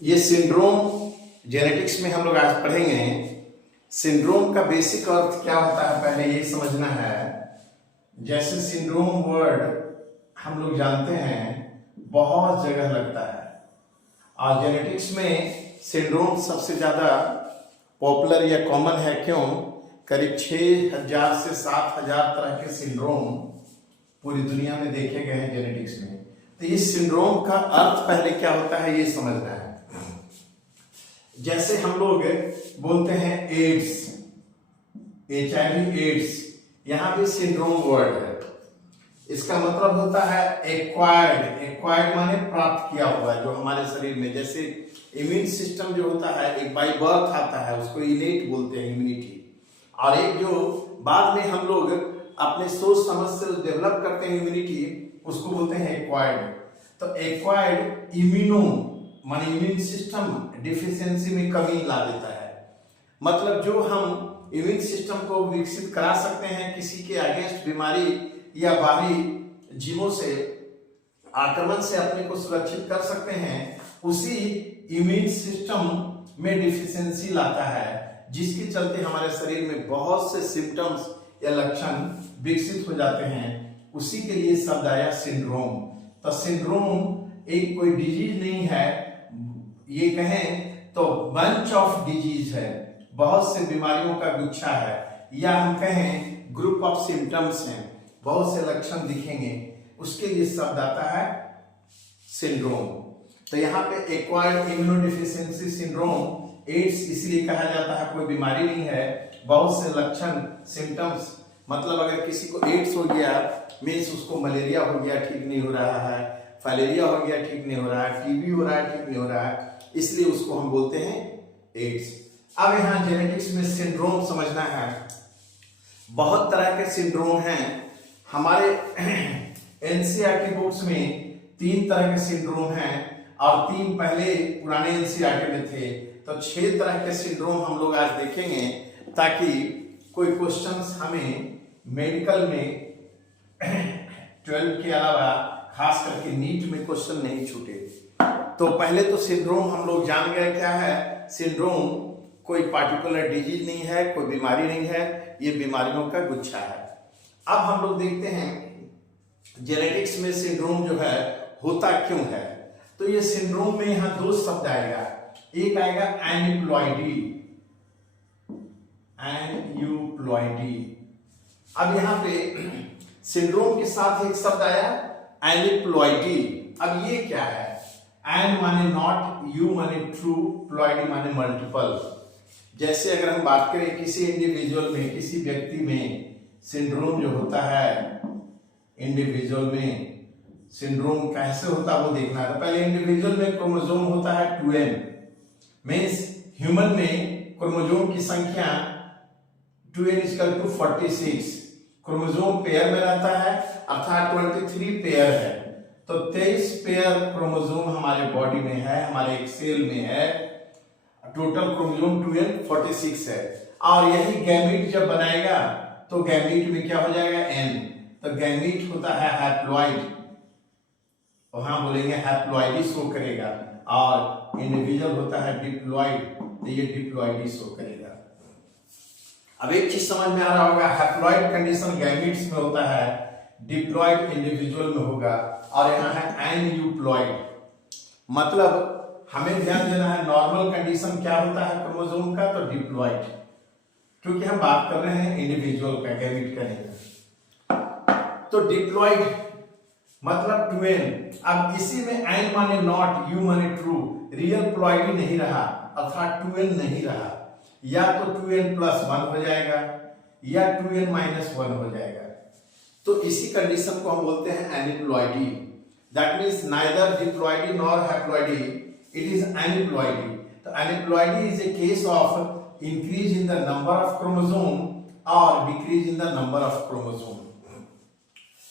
ये syndrome genetics में हम लोग आज पढ़ेंगे। सिंड्रोम का बेसिक अर्थ क्या होता है पहले ये समझना है। जैसे सिंड्रोम वर्ड हम लोग जानते हैं बहुत जगह लगता है और जेनेटिक्स में सिंड्रोम सबसे ज़्यादा पॉपुलर या कॉमन है। क्यों? करीब 6000 से 7000 तरह के सिंड्रोम पूरी दुनिया में देखे गए हैं जेनेटिक्स में। तो इस सिंड्रोम का अर्थ पहले क्या होता है ये समझना है। जैसे हम लोग बोलते हैं एड्स, HIV एड्स, यहाँ भी सिंड्रोम वर्ड है। इसका मतलब होता है एक्वायर्ड। एक्वायर्ड माने प्राप्त किया हुआ, जो हमारे शरीर में जैसे इम्यून सिस्टम जो होता है एक बाय बर्थ आता है, उसको इनेट बोलते हैं इम्यूनिटी, और एक जो बाद में हम लोग अपने सोच समझ से डेवलप करते हैं इम्यूनिटी, उसको बोलते हैं एक्वायर्ड। तो एक्वायर्ड इम्यूनो माने इम्यून सिस्टम डिफिशियंसी में कमी ला देता है। मतलब जो हम इम्यून सिस्टम को विकसित करा सकते हैं किसी के अगेंस्ट बीमारी या बाहरी जीवों से आक्रमण से अपने को सुरक्षित कर सकते हैं, उसी इम्यून सिस्टम में डिफिशियंसी लाता है, जिसके चलते हमारे शरीर में बहुत से सिम्टम्स या लक्षण विकसित हो जाते हैं। उसी के लिए शब्द आया सिंड्रोम। तो सिंड्रोम एक कोई डिजीज नहीं है, ये कहें तो बंच ऑफ डिजीज है, बहुत से बीमारियों का गुच्छा है, या हम कहें ग्रुप ऑफ सिम्टम्स हैं, बहुत से लक्षण दिखेंगे, उसके लिए शब्द आता है सिंड्रोम। तो यहाँ पे एक्वायर्ड इम्यूनोडेफिशिएंसी सिंड्रोम एड्स इसलिए कहा जाता है, कोई बीमारी नहीं है, बहुत से लक्षण सिम्टम्स। मतलब अगर किसी को एड्स हो गया मीन्स उसको मलेरिया हो गया, ठीक नहीं हो रहा है, फाइलेरिया हो गया, ठीक नहीं हो रहा है, टीबी हो रहा है, ठीक नहीं हो रहा है, इसलिए उसको हम बोलते हैं एड्स। अब यहाँ जेनेटिक्स में सिंड्रोम समझना है। बहुत तरह के सिंड्रोम हैं। हमारे एनसीईआरटी बुक्स में 3 तरह के सिंड्रोम हैं और 3 पहले पुराने एनसीईआरटी में थे। तो 6 तरह के सिंड्रोम हम लोग आज देखेंगे, ताकि कोई क्वेश्चंस हमें मेडिकल में 12 के अलावा खास करके नीट में क्वेश्चन नहीं छूटे। तो पहले तो सिंड्रोम हम लोग जान गए क्या है। सिंड्रोम कोई पार्टिकुलर डिजीज नहीं है, कोई बीमारी नहीं है, ये बीमारियों का गुच्छा है। अब हम लोग देखते हैं जेनेटिक्स में सिंड्रोम जो है होता क्यों है। तो ये सिंड्रोम में यहाँ 2 शब्द आएगा। एक आएगा एनिप्लॉइडी, एन्यूप्लॉइडी। अब यहाँ पे सिंड्रोम के साथ एक शब्द आया एनिप्लॉइडी। अब ये क्या है? एन माने नॉट, यू माने ट्रू, प्लॉइडी माने मल्टीपल। जैसे अगर हम बात करें किसी इंडिविजुअल में, किसी व्यक्ति में सिंड्रोम जो होता है, इंडिविजुअल में सिंड्रोम कैसे होता है वो देखना है। तो पहले इंडिविजुअल में क्रोमोसोम होता है 2n, मीन्स ह्यूमन में क्रोमोसोम की संख्या 2n=46। क्रोमोसोम पेयर में रहता है, अर्थात 23 पेयर है। तो 23 पेयर क्रोमोसोम हमारे बॉडी में है, हमारे एक सेल में है। टोटल क्रोमोसोम 2n46 है। और यही गैमीट जब बनाएगा तो गैमीट में क्या हो जाएगा? n। तो गैमीट होता है हैप्लॉइड, वहां बोलेंगे हैप्लॉइडी शो करेगा, और इंडिविजुअल होता है डिप्लॉइड, तो ये डिप्लॉइडी शो करेगा। अब एक चीज समझ में आ रहा होगा, हैप्लॉइड कंडीशन गैमीट्स में होता है, डिप्लॉइड इंडिविजुअल में होगा, और यहाँ है एन्यूप्लॉइड। मतलब हमें ध्यान देना है नॉर्मल कंडीशन क्या होता है क्रोमोसोम का, तो डिप्लॉइड, क्योंकि हम बात कर रहे हैं इंडिविजुअल का, गैमीट का नहीं। तो डिप्लॉइड मतलब 2n। अब इसी में n माने नॉट, u माने ट्रू, रियल प्लॉइडी नहीं रहा, अर्थात 2n नहीं रहा, या तो 2n+1 हो जाएगा या 2n-1 हो जाएगा। तो इसी कंडीशन को हम बोलते हैं aneuploidy. That means neither diploidy nor haploidy, it is aneuploidy. तो aneuploidy is a case of increase in the number of chromosome और decrease in the number of chromosome.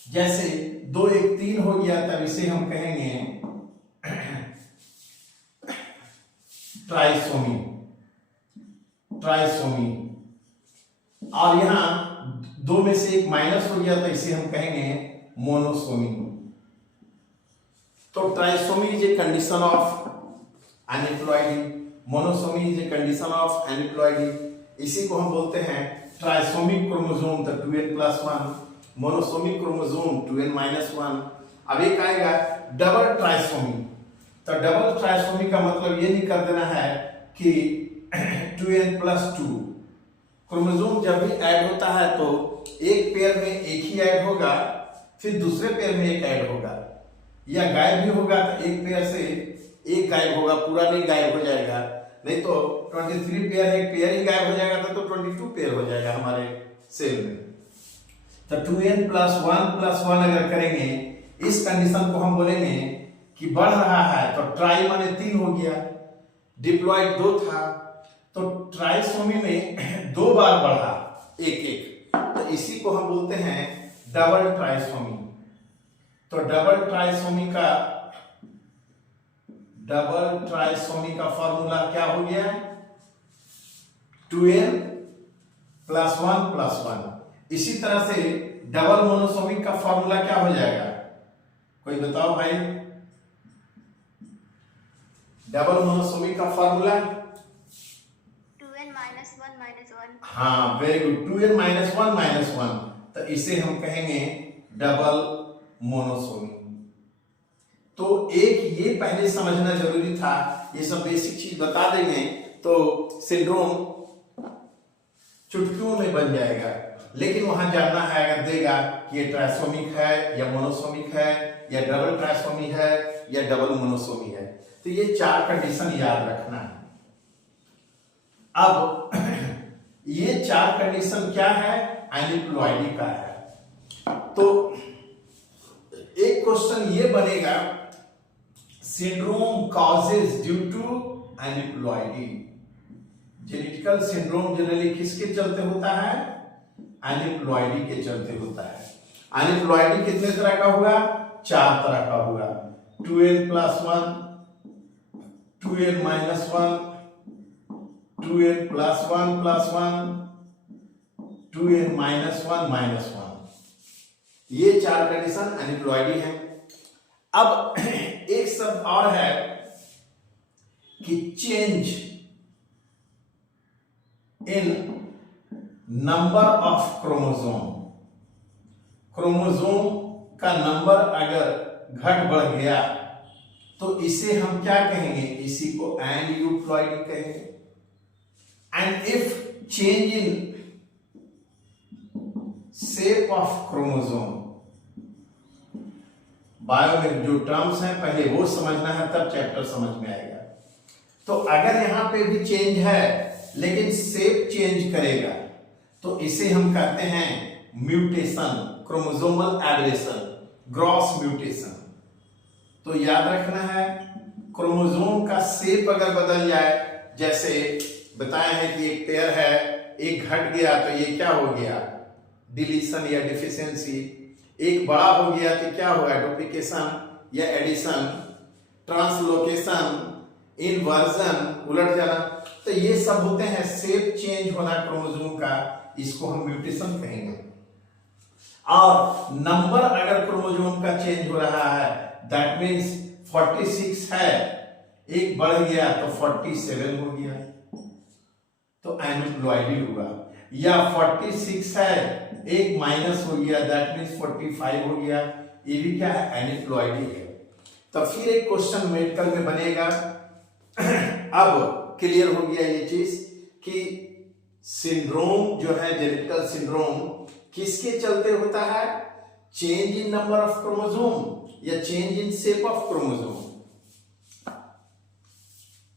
जैसे 2 1 3 हो गया, तब इसे हम कहेंगे ट्राइसोमी, ट्राइसोमी। और यहां 2 में से 1 माइनस हो गया, तो इसे हम कहेंगे मोनोसोमी। तो trisomy is a condition of aneuploidy. Monosomy is a condition of aneuploidy. इसी को हम बोलते हैं ट्राइसोमिक क्रोमोसोम, तो 2n+1। Monosomic chromosome 2n-1। अब एक आएगा डबल ट्राइसोमी। तो डबल ट्राइसोमी का मतलब ये नहीं कर देना है कि 2n+2। क्रोमोसोम जब भी ऐड होता है तो एक पेयर में एक ही ऐड होगा, फिर दूसरे पेयर में एक ऐड होगा, या गायब भी होगा तो एक पेयर से एक गायब होगा, पूरा नहीं गायब हो जाएगा। नहीं तो 23 पेयर है, एक पेयर ही गायब हो जाएगा तो 22 पेयर हो जाएगा हमारे सेल में। तो 2n+1+1 अगर करेंगे, इस कंडीशन को हम बोलेंगे कि बढ़ रहा है, तो ट्राई माने 3 हो गया, डिप्लॉइड 2 था, तो ट्राइसोमी में 2 बार बढ़ा एक एक, तो इसी को हम बोलते हैं डबल ट्राइसोमी। तो डबल ट्राइसोमी का फॉर्मूला क्या हो गया? 2n+1+1। इसी तरह से डबल मोनोसोमिक का फॉर्मूला क्या हो जाएगा? कोई बताओ भाई। डबल मोनोसोमिक का फॉर्मूला 2n-1-1। हाँ, वेरी गुड, 2n-1-1। तो इसे हम कहेंगे डबल मोनोसोमी। तो एक ये पहले समझना जरूरी था, ये सब बेसिक चीज बता देंगे तो सिंड्रोम चुटकियों में बन जाएगा। लेकिन वहां जानना है अगर देगा कि ये ट्राइसोमिक है या मोनोसोमिक है या डबल ट्राइसोमी है या डबल मोनोसोमी है, तो ये 4 कंडीशन याद रखना है। अब ये 4 कंडीशन क्या है? एनिप्लॉइडी का है। तो एक क्वेश्चन ये बनेगा, syndrome causes due to aneuploidy. Genetical syndrome generally किसके चलते होता है? एनिप्लॉइडी के चलते होता है। एनिप्लॉइडी कितने तरह का होगा? 4 तरह का होगा। 2n+1, 2n-1, 2n+1+1, 2n-1-1। ये 4 कंडीशन एनिप्लॉइडी है। अब एक शब्द और है कि change in number of chromosome. Chromosome का नंबर अगर घट बढ़ गया तो इसे हम क्या कहेंगे? इसी को एनिप्लॉइडी कहेंगे। And if change in shape of chromosome, bio में जो टर्म्स हैं पहले वो समझना है, तब चैप्टर समझ में आएगा। तो अगर यहां पे भी चेंज है लेकिन शेप चेंज करेगा तो इसे हम कहते हैं mutation, chromosomal aberration, gross mutation. तो याद रखना है, क्रोमोसोम का शेप अगर बदल जाए, जैसे बताया है कि एक पेयर है, एक घट गया तो ये क्या हो गया? डिलीशन या डिफिशियंसी। एक बड़ा हो गया तो क्या होगा? डुप्लीकेशन या एडिशन, ट्रांसलोकेशन, इनवर्जन, उलट जाना। तो ये सब होते हैं शेप चेंज होना क्रोमोसोम का, इसको हम म्यूटेशन कहेंगे। और नंबर अगर क्रोमोसोम का चेंज हो रहा है, दैट मीन्स 46 है, एक बढ़ गया तो 47 हो गया, तो एनिप्लॉइडी हुआ। या 46 है, एक माइनस हो गया, दैट मीन्स 45 हो गया, ये भी क्या है? एनिप्लॉइडी है। तो फिर एक क्वेश्चन मेडिकल में बनेगा। अब क्लियर हो गया ये चीज कि सिंड्रोम जो है, जेनेटिकल सिंड्रोम किसके चलते होता है? Change in number of chromosome या change in shape of chromosome?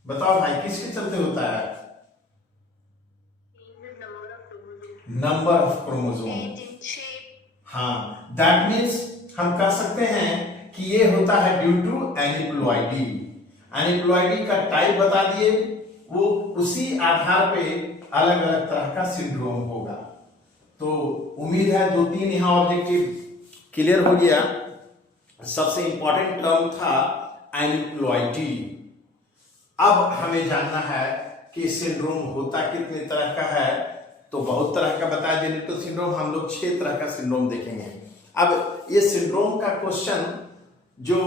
बताओ भाई, किसके चलते होता है? Number of chromosome. हाँ, दैट मीन्स हम कह सकते हैं कि ये होता है ड्यू टू एनिप्लॉइडी। एनिप्लॉइडी का टाइप बता दिए, वो उसी आधार पे अलग अलग तरह का सिंड्रोम होगा। तो उम्मीद है 2-3 यहां ऑब्जेक्टिव क्लियर हो गया। सबसे इंपॉर्टेंट टर्म था एनिप्लॉइडी। अब हमें जानना है कि सिंड्रोम होता कितने तरह का है। तो बहुत तरह का बताया जेनेटिकल सिंड्रोम, हम लोग 6 तरह का सिंड्रोम देखेंगे। अब ये सिंड्रोम का क्वेश्चन जो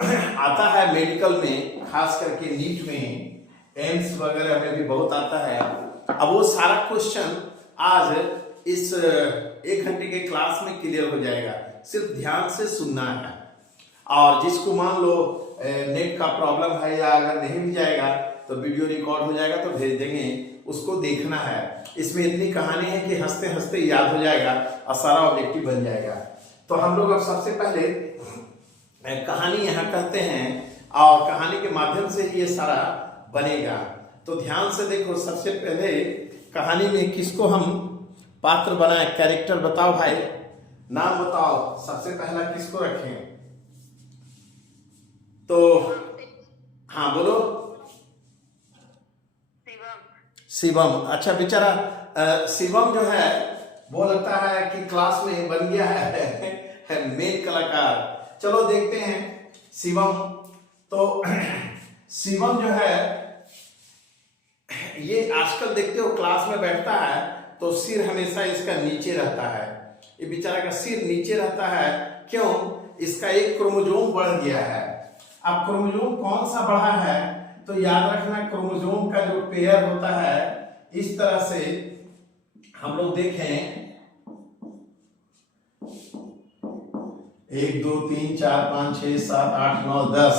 आता है मेडिकल में, खास करके नीट में, एम्स वगैरह में भी बहुत आता है। अब वो सारा क्वेश्चन आज इस 1 घंटे के क्लास में क्लियर हो जाएगा, सिर्फ ध्यान से सुनना है। और जिसको मान लो नेट का प्रॉब्लम है या अगर नहीं भी जाएगा तो वीडियो रिकॉर्ड हो जाएगा तो भेज देंगे, उसको देखना है। इसमें इतनी कहानी है कि हंसते हंसते याद हो जाएगा और सारा ऑब्जेक्टिव बन जाएगा। तो हम लोग अब सबसे पहले कहानी यहाँ कहते हैं और कहानी के माध्यम से ये सारा बनेगा। तो ध्यान से देखो, सबसे पहले कहानी में किसको हम पात्र बनाए, कैरेक्टर बताओ भाई, नाम बताओ। सबसे पहला किसको रखें? तो हाँ बोलो। शिवम। अच्छा, बेचारा शिवम जो है वो लगता है कि क्लास में बन गया है मेन कलाकार। चलो देखते हैं शिवम। तो शिवम जो है ये आजकल देखते हो क्लास में बैठता है तो सिर हमेशा इसका नीचे रहता है। ये बेचारा का सिर नीचे रहता है, क्यों? इसका एक क्रोमोसोम बढ़ गया है। अब क्रोमोसोम कौन सा बढ़ा है? तो याद रखना, क्रोमोसोम का जो पेयर होता है इस तरह से हम लोग देखें 1 2 3 4 5 6 7 8 9 10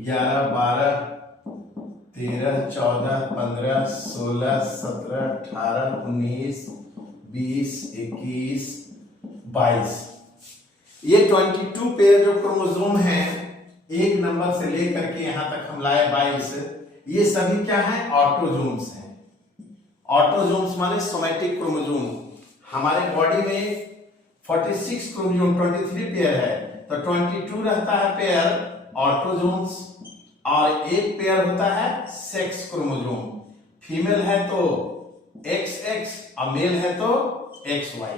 11 12 13 14 15 16 17 18 19 20 21 22। ये 22 पेयर जो क्रोमोसोम है, 1 नंबर से लेकर के यहां तक हम लाए 22, ये सभी क्या है? ऑटोसोम्स हैं। ऑटोसोम्स माने सोमैटिक क्रोमोसोम। हमारे बॉडी में 46 क्रोमोसोम 23 पेयर है, तो 22 रहता है पेयर ऑटोसोम्स और एक पेयर होता है सेक्स क्रोमोसोम। फीमेल है तो XX और मेल है तो XY।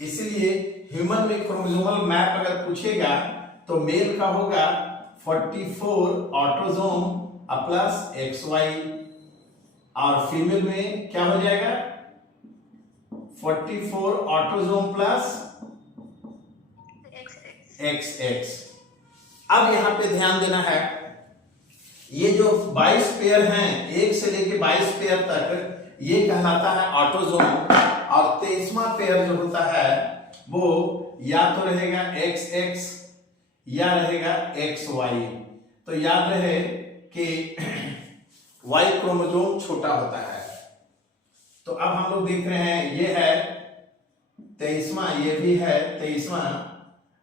इसलिए ह्यूमन में क्रोमोसोमल मैप अगर पूछेगा तो मेल का होगा 44 ऑटोसोम प्लस XY और फीमेल में क्या हो जाएगा? 44 ऑटोसोम प्लस XX। अब यहां पे ध्यान देना है, ये जो 22 पेयर हैं, 1 से लेके 22 पेयर तक, ये कहलाता है ऑटोसोम। और 23वां पेयर जो होता है वो या तो रहेगा XX या रहेगा XY। तो याद रहे कि Y क्रोमोसोम छोटा होता है। तो अब हम लोग देख रहे हैं ये है 23वां, ये भी है 23वां,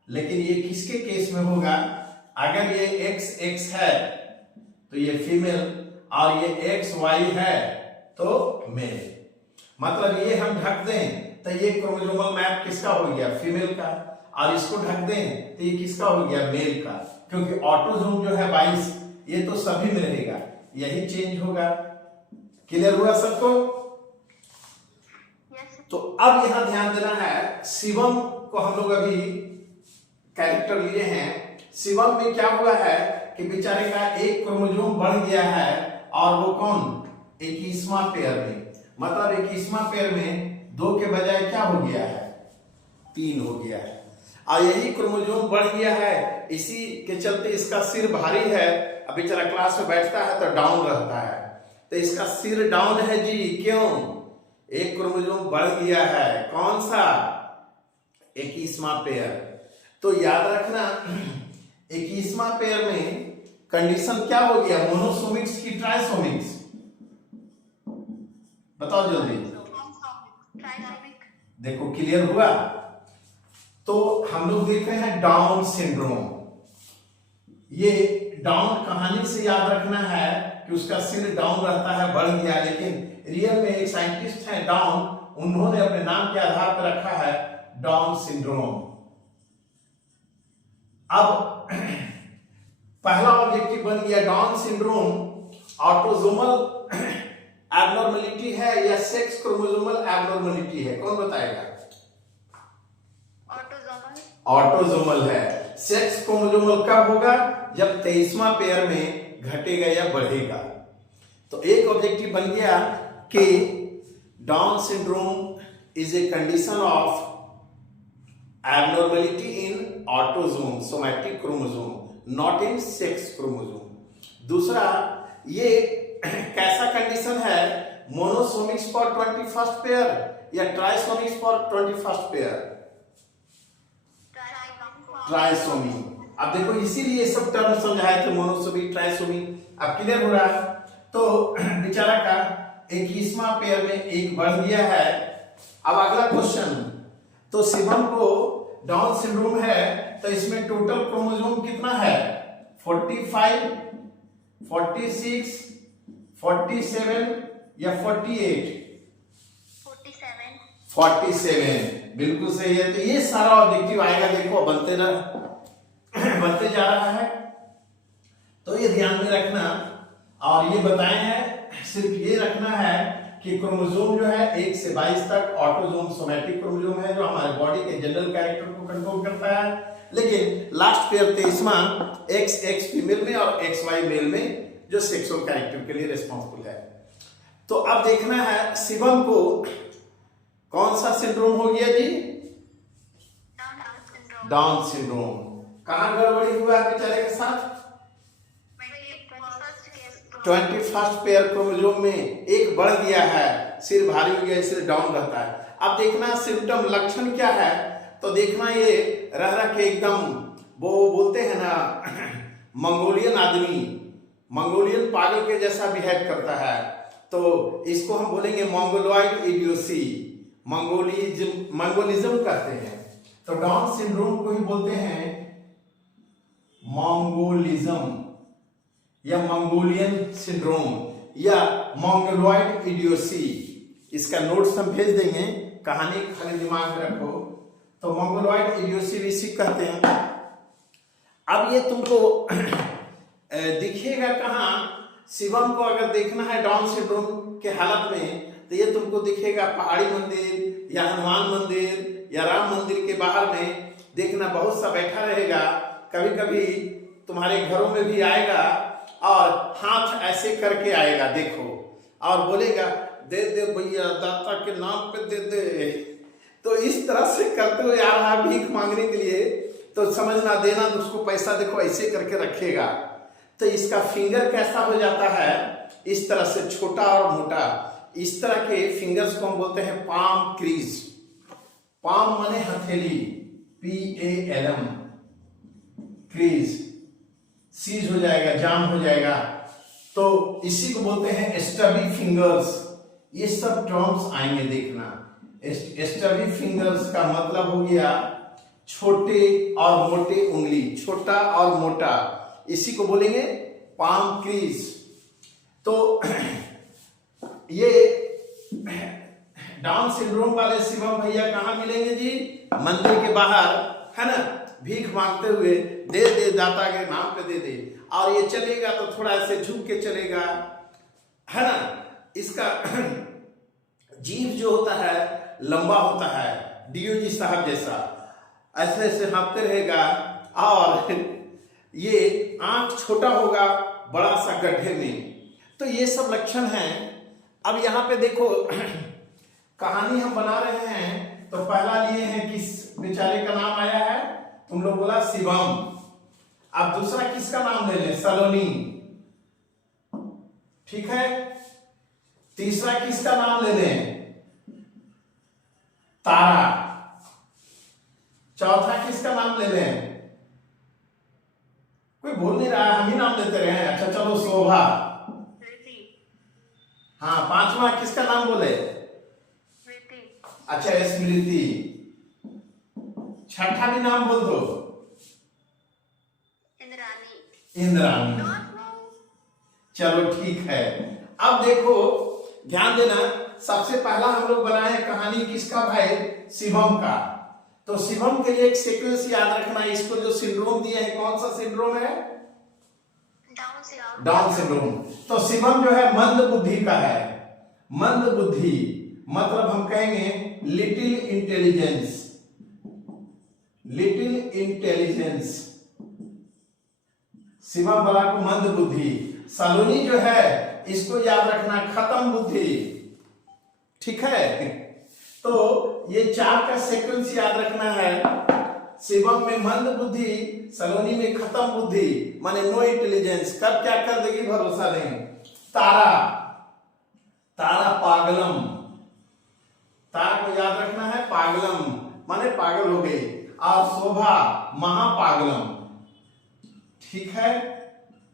लेकिन ये किसके केस में होगा? अगर ये XX है तो ये फीमेल और ये XY है तो मेल। मतलब ये हम ढक दें तो ये क्रोमोसोमल मैप किसका हो गया? फीमेल का। और इसको ढक दें तो ये किसका हो गया? मेल का। क्योंकि ऑटोसोम जो है 22 ये तो सभी में रहेगा, यही चेंज होगा। क्लियर हुआ सबको? तो अब यहां ध्यान देना है, शिवम को हम लोग अभी कैरेक्टर लिए हैं। शिवम में क्या हुआ है कि बेचारे का एक क्रोमोसोम बढ़ गया है और वो कौन? 21वां पेयर में। मतलब 21वां पेयर में 2 के बजाय क्या हो गया है? 3 हो गया है। और यही क्रोमोसोम बढ़ गया है, इसी के चलते इसका सिर भारी है। अब बेचारा क्लास में बैठता है तो डाउन रहता है, तो इसका सिर डाउन है जी। क्यों? एक क्रोमोसोम बढ़ गया है। कौन सा? 21वां पेयर। तो याद रखना 21वां पेयर में कंडीशन क्या हो गया? मोनोसोमिक्स की ट्राइसोमिक्स? बताओ जल्दी। देखो क्लियर हुआ? तो हम लोग देख रहे हैं डाउन सिंड्रोम। ये डाउन कहानी से याद रखना है कि उसका सिर डाउन रहता है, बढ़ गया। लेकिन रियल में एक साइंटिस्ट है डाउन, उन्होंने अपने नाम के आधार पर रखा है डाउन सिंड्रोम। अब पहला ऑब्जेक्टिव बन गया डाउन सिंड्रोम ऑटोसोमल एबनॉर्मलिटी है या सेक्स क्रोमोसोमल एबनॉर्मलिटी है? कौन बताएगा? ऑटोसोमल है। सेक्स क्रोमोसोमल कब होगा? जब 23वां पेयर में घटेगा या बढ़ेगा। तो एक ऑब्जेक्टिव बन गया कि down syndrome is a condition of abnormality in autosome, somatic chromosome. Not in sex chromosome. दूसरा, ये कैसा कंडीशन है, मोनोसोमिक्स फॉर 21st पेयर या ट्राइसोमिक्स फॉर 21st पेयर? ट्राइसोमी। अब देखो इसीलिए सब टर्म समझाए थे, मोनोसोमी ट्राइसोमी। अब क्लियर हो रहा है? तो बेचारा का 21वां पेयर में एक बढ़ गया है। अब अगला क्वेश्चन, तो शिवम को डाउन सिंड्रोम है, तो इसमें टोटल क्रोमोसोम कितना है? 45, 46, 47 या 48? 47 बिल्कुल सही है। तो ये सारा ऑब्जेक्टिव आएगा, देखो बनते जा रहा है, तो ये ध्यान में रखना। और ये बताए हैं, सिर्फ ये रखना है कि क्रोमोसोम जो है 1 से 22 तक ऑटोसोम सोमैटिक क्रोमोसोम है, जो हमारे बॉडी के जनरल कैरेक्टर को कंट्रोल करता है। लेकिन लास्ट पेयर 23वां XX फीमेल में और XY मेल में, जो सेक्सुअल कैरेक्टर के लिए रिस्पॉन्सिबल है। तो अब देखना है शिवम को कौन सा सिंड्रोम हो गया जी? Down syndrome. कहां गड़बड़ी हुआ है बेचारे के साथ? 21st पेयर क्रोमोसोम में एक बढ़ गया है, सिर भारी हो गया, इसलिए डाउन रहता है। अब देखना सिम्टम, लक्षण क्या है, तो देखना ये रह के एकदम, वो बोलते हैं ना मंगोलियन आदमी, मंगोलियन पागल के जैसा बिहेव करता है, तो इसको हम बोलेंगे मंगोलॉइड इडियोसी, मंगोलिज्म कहते हैं। तो डाउन सिंड्रोम को ही बोलते हैं मंगोलिज्म या मंगोलियन सिंड्रोम या मंगोलॉइड इडियोसी। इसका नोट्स हम भेज देंगे, कहानी खाली दिमाग में रखो। तो मंगोलॉइड इडियोसी भी कहते हैं। अब ये तुमको दिखेगा कहाँ? शिवम को अगर देखना है डाउन सिंड्रोम के हालत में, तो ये तुमको दिखेगा पहाड़ी मंदिर या हनुमान मंदिर या राम मंदिर के बाहर में। देखना बहुत सा बैठा रहेगा, कभी कभी तुम्हारे घरों में भी आएगा और हाथ ऐसे करके आएगा, देखो, और बोलेगा दे दे भैया, दाता के नाम पे दे दे। तो इस तरह से करते हुए आ रहा भीख मांगने के लिए, तो समझना, देना तो उसको पैसा, देखो ऐसे करके रखेगा। तो इसका फिंगर कैसा हो जाता है? इस तरह से छोटा और मोटा। इस तरह के फिंगर्स को हम बोलते हैं पाम क्रीज। पाम माने हथेली, PALM, क्रीज, सीज हो जाएगा, जाम हो जाएगा, तो इसी को बोलते हैं स्टबी फिंगर्स। ये सब टर्म्स आएंगे, देखना। स्टबी फिंगर्स का मतलब हो गया छोटे और मोटे उंगली, छोटा और मोटा, इसी को बोलेंगे पाम क्रीज। तो ये डाउन सिंड्रोम वाले शिवम भैया कहाँ मिलेंगे जी? मंदिर के बाहर, है ना, भीख मांगते हुए, दे दे दाता के नाम पे दे दे। और ये चलेगा तो थोड़ा ऐसे झुक के चलेगा, है ना। इसका जीभ जो होता है लंबा होता है, DOG साहब जैसा, ऐसे ऐसे हाँपते रहेगा। और ये आंख छोटा होगा बड़ा सा गड्ढे में। तो ये सब लक्षण हैं। अब यहाँ पे देखो कहानी हम बना रहे हैं, तो पहला लिए हैं किस बेचारे का नाम आया है, तुम लोग बोला शिवम। अब दूसरा किसका नाम ले लें? सलोनी, ठीक है। तीसरा किसका नाम ले लें? तारा। चौथा किसका नाम ले लें? कोई बोल नहीं रहा है, हम ही नाम लेते रहे हैं। अच्छा चलो, शोभा। हाँ, पांचवा किसका नाम बोले? अच्छा, स्मृति। छठा भी नाम बोल दो। इंद्राणी। चलो ठीक है। अब देखो ध्यान देना, सबसे पहला हम लोग बनाए कहानी किसका भाई? शिवम का। तो शिवम के लिए एक सीक्वेंस याद रखना, इसको जो सिंड्रोम दिए हैं, कौन सा सिंड्रोम है? Down syndrome. तो शिवम जो है मंद बुद्धि का है। मंद बुद्धि मतलब हम कहेंगे little intelligence, little intelligence. Shivam वाला को मंद बुद्धि। सलोनी जो है इसको याद रखना खत्म बुद्धि, ठीक है। तो ये चार का सीक्वेंस याद रखना है। शिवम में मंद बुद्धि, सलोनी में खत्म बुद्धि, माने नो इंटेलिजेंस। कब क्या कर देगी भरोसा नहीं। तारा, तारा पागलम, तारा को याद रखना है, पागलम माने पागल हो गई। और शोभा महापागलम। ठीक है,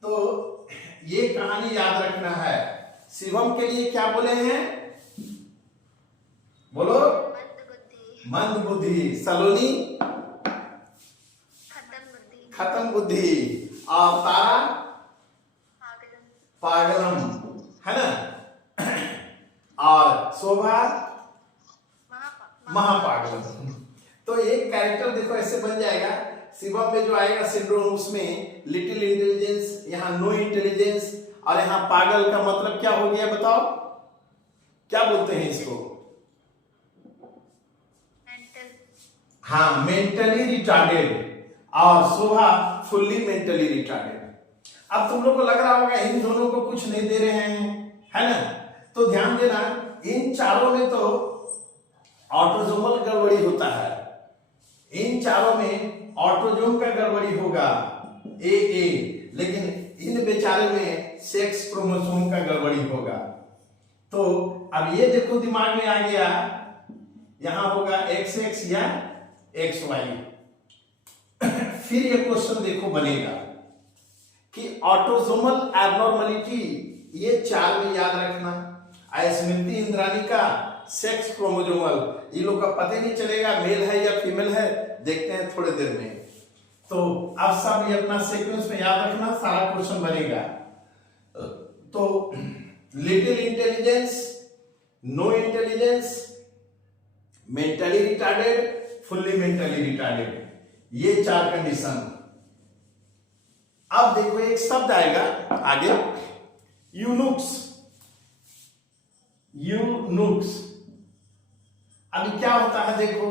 तो ये कहानी याद रखना है। शिवम के लिए क्या बोले हैं, बोलो, मंद बुद्धि। सलोनी खत्म बुद्धि। और तारा पागलम, है ना। और शोभा महापागलम। तो एक कैरेक्टर देखो ऐसे बन जाएगा। शिवम में जो आएगा सिंड्रोम, उसमें लिटिल इंटेलिजेंस, यहाँ नो इंटेलिजेंस, और यहाँ पागल का मतलब क्या हो गया बताओ, क्या बोलते हैं इसको। हाँ, मेंटली रिटार्डेड। और शोभा फुल्ली मेंटली रिटार्डेड। अब तुम लोग को लग रहा होगा इन दोनों को कुछ नहीं दे रहे हैं, है ना। तो ध्यान देना, इन चारों में तो ऑटोजोमल गड़बड़ी होता है। इन चारों में ऑटोजोम का गड़बड़ी होगा, ए, लेकिन इन बेचारे में सेक्स क्रोमोसोम का गड़बड़ी होगा। तो अब ये देखो दिमाग में आ गया, यहां होगा XX या XY। फिर ये क्वेश्चन देखो बनेगा कि ऑटोसोमल एबनॉर्मलिटी, ये 4 में याद रखना। स्मृति इंद्राणी का सेक्स क्रोमोसोमल, ये लोग का पता नहीं चलेगा मेल है या फीमेल है, देखते हैं थोड़ी देर में। तो अब सब ये अपना सीक्वेंस में याद रखना, सारा क्वेश्चन बनेगा। तो little intelligence, no intelligence, mentally retarded, fully mentally retarded, ये 4 कंडीशन। अब देखो एक शब्द आएगा आगे, यूनुक्स। यूनुक्स, अभी क्या होता है देखो,